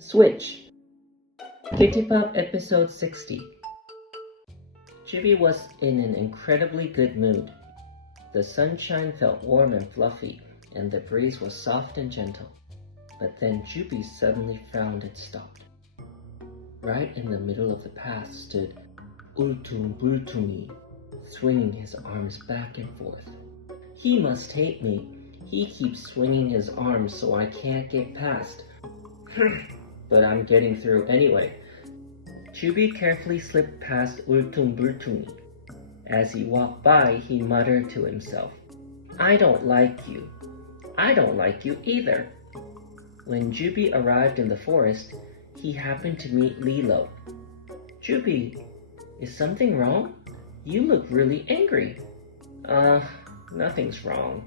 Switch. Kittipop episode 60. Chibi was in an incredibly good mood. The sunshine felt warm and fluffy, and the breeze was soft and gentle. But then Juby suddenly frowned and stopped. Right in the middle of the path stood Ultum, swinging his arms back and forth. He must hate me. He keeps swinging his arms so I can't get past. But I'm getting through anyway. Juby carefully slipped past Ultum. As he walked by, he muttered to himself, "I don't like you. I don't like you either." When Juby arrived in the forest, he happened to meet Lilo. "Juby, is something wrong? You look really angry." Nothing's wrong."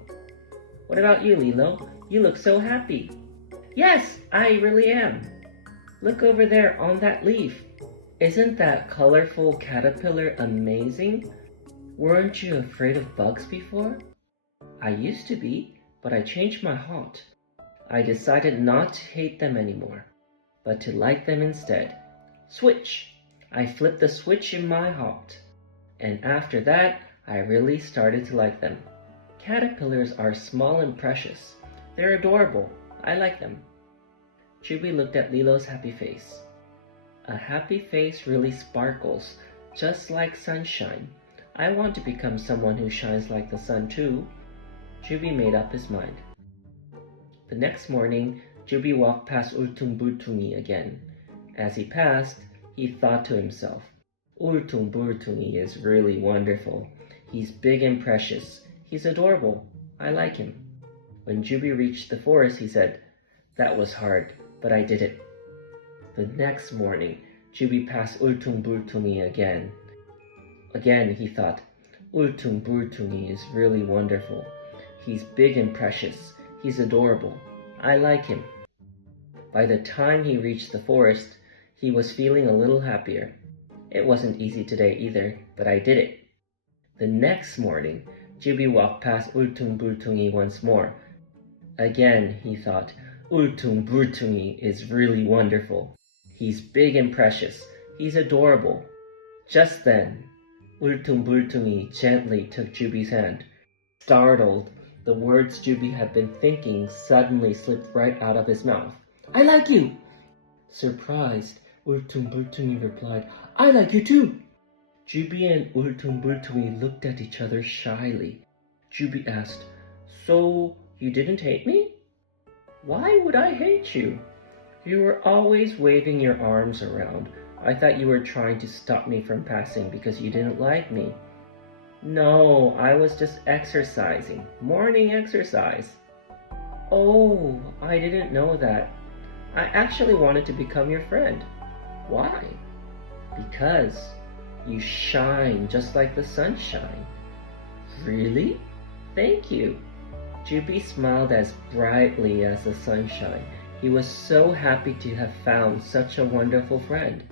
"What about you, Lilo? You look so happy." "Yes, I really am. Look over there on that leaf. Isn't that colorful caterpillar amazing? Weren't you afraid of bugs before?" "I used to be, but I changed my heart. I decided not to hate them anymore, but to like them instead. Switch! I flipped the switch in my heart. And after that, I really started to like them. Caterpillars are small and precious. They're adorable. I like them." Juby looked at Lilo's happy face. A happy face really sparkles, just like sunshine. I want to become someone who shines like the sun too. Juby made up his mind. The next morning, Juby walked past Ultum again. As he passed, he thought to himself, "Ultum is really wonderful. He's big and precious. He's adorable. I like him." When Juby reached the forest, he said, "That was hard, but I did it." The next morning, Juby passed Ultum again. Again, he thought, "Ultum is really wonderful. He's big and precious. He's adorable. I like him." By the time he reached the forest, he was feeling a little happier. It wasn't easy today either, but I did it. The next morning, Juby walked past Ultum once more. Again, he thought, "Ultum is really wonderful. He's big and precious. He's adorable." Just then, Ultum gently took Juby's hand. Startled, the words Juby had been thinking suddenly slipped right out of his mouth. "I like you!" Surprised, Ultum replied, "I like you too!" Juby and Ultum looked at each other shyly. Juby asked, "So you didn't hate me?" "Why would I hate you? You were always waving your arms around. I thought you were trying to stop me from passing because you didn't like me." "No, I was just exercising. Morning exercise." "Oh, I didn't know that. I actually wanted to become your friend." "Why?" "Because you shine just like the sunshine." "Really? Thank you." Juby smiled as brightly as the sunshine. He was so happy to have found such a wonderful friend.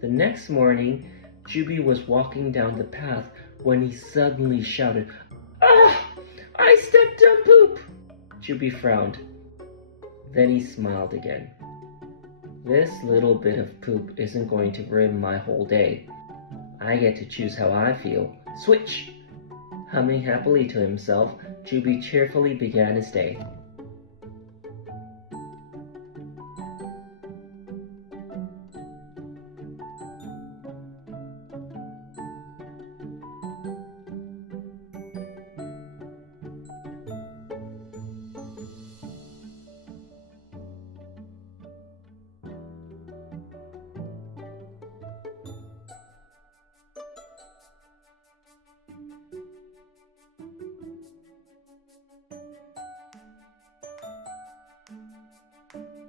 The next morning, Juby was walking down the path when he suddenly shouted, "Ah! I stepped on poop!" Juby frowned. Then he smiled again. "This little bit of poop isn't going to ruin my whole day. I get to choose how I feel. Switch!" Humming happily to himself, Juby cheerfully began his day.